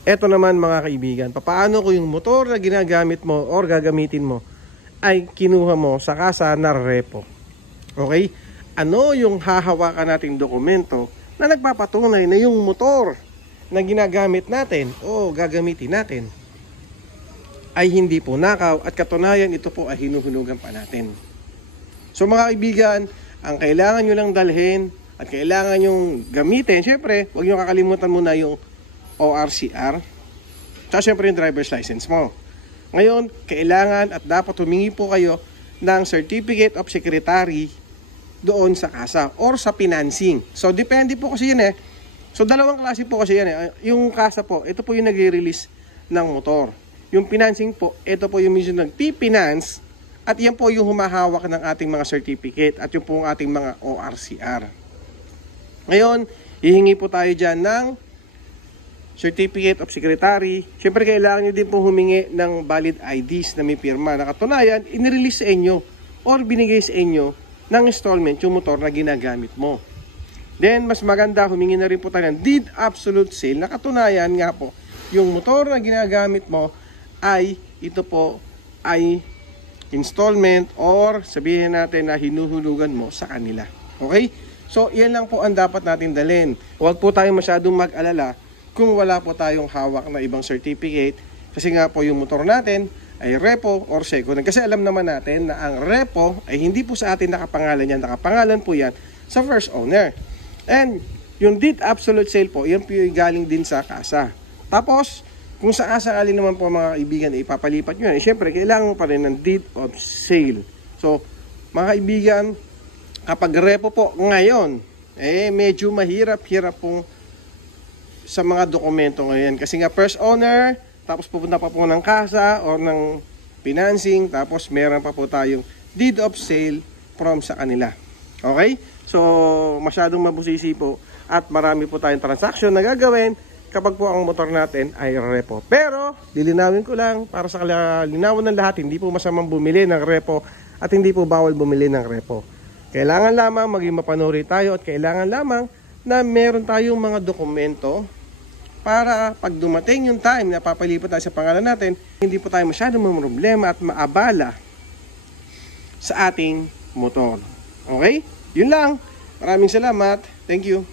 Eto naman mga kaibigan, papaano kung yung motor na ginagamit mo or gagamitin mo ay kinuha mo sa kasa na repo? Okay? Ano yung hahawakan nating dokumento na nagpapatunay na yung motor na ginagamit natin o gagamitin natin ay hindi po nakaw at katunayan ito po ay hinuhulugan pa natin. So mga kaibigan, ang kailangan nyo lang dalhin at kailangan nyo gamitin, syempre, huwag nyo kakalimutan muna yung ORCR, tsaka syempre yung driver's license mo. Ngayon, kailangan at dapat humingi po kayo ng Certificate of Secretary doon sa kasa or sa financing. So, depende po kasi yan eh. So, dalawang klase po kasi yan eh. Yung kasa po, ito po yung nag-release ng motor. Yung financing po, ito po yung mismo nag-finance at yan po yung humahawak ng ating mga certificate at yung po ang ating mga ORCR. Ngayon, hihingi po tayo dyan ng Certificate of Secretary. Siyempre, kailangan nyo din po humingi ng valid IDs na may pirma. Nakatunayan, inirelease sa inyo or binigay sa inyo ng installment yung motor na ginagamit mo. Then, mas maganda, humingi na rin po tayo ng deed absolute sale. Nakatunayan nga po, yung motor na ginagamit mo ay, ito po, ay installment or sabihin natin na hinuhulugan mo sa kanila. Okay? So, yan lang po ang dapat natin dalhin. Huwag po tayong masyadong mag-alala kung wala po tayong hawak na ibang certificate kasi nga po yung motor natin ay repo or second. Kasi alam naman natin na ang repo ay hindi po sa atin nakapangalan yan. Nakapangalan po yan sa first owner. And yung deed absolute sale po, yan po yung galing din sa kasa. Tapos, kung sakasakali naman po mga kaibigan, ipapalipat nyo yan. Siyempre, kailangan mo pa rin ng deed of sale. So, mga kaibigan, kapag repo po ngayon, medyo mahirap-hirap pong sa mga dokumento ngayon. Kasi nga first owner, tapos pupunta pa po ng kasa or ng financing, tapos meron pa po tayong deed of sale from sa kanila. Okay? So, masyadong mabusisi po at marami po tayong transaction na gagawin kapag po ang motor natin ay repo. Pero, lilinawin ko lang para sa linawan ng lahat, hindi po masamang bumili ng repo at hindi po bawal bumili ng repo. Kailangan lamang maging mapanuri tayo at kailangan lamang na meron tayong mga dokumento para pag dumating yung time na papalipat tayo sa pangalan natin, hindi po tayo masyadong problema at maabala sa ating motor. Okay? Yun lang. Maraming salamat. Thank you.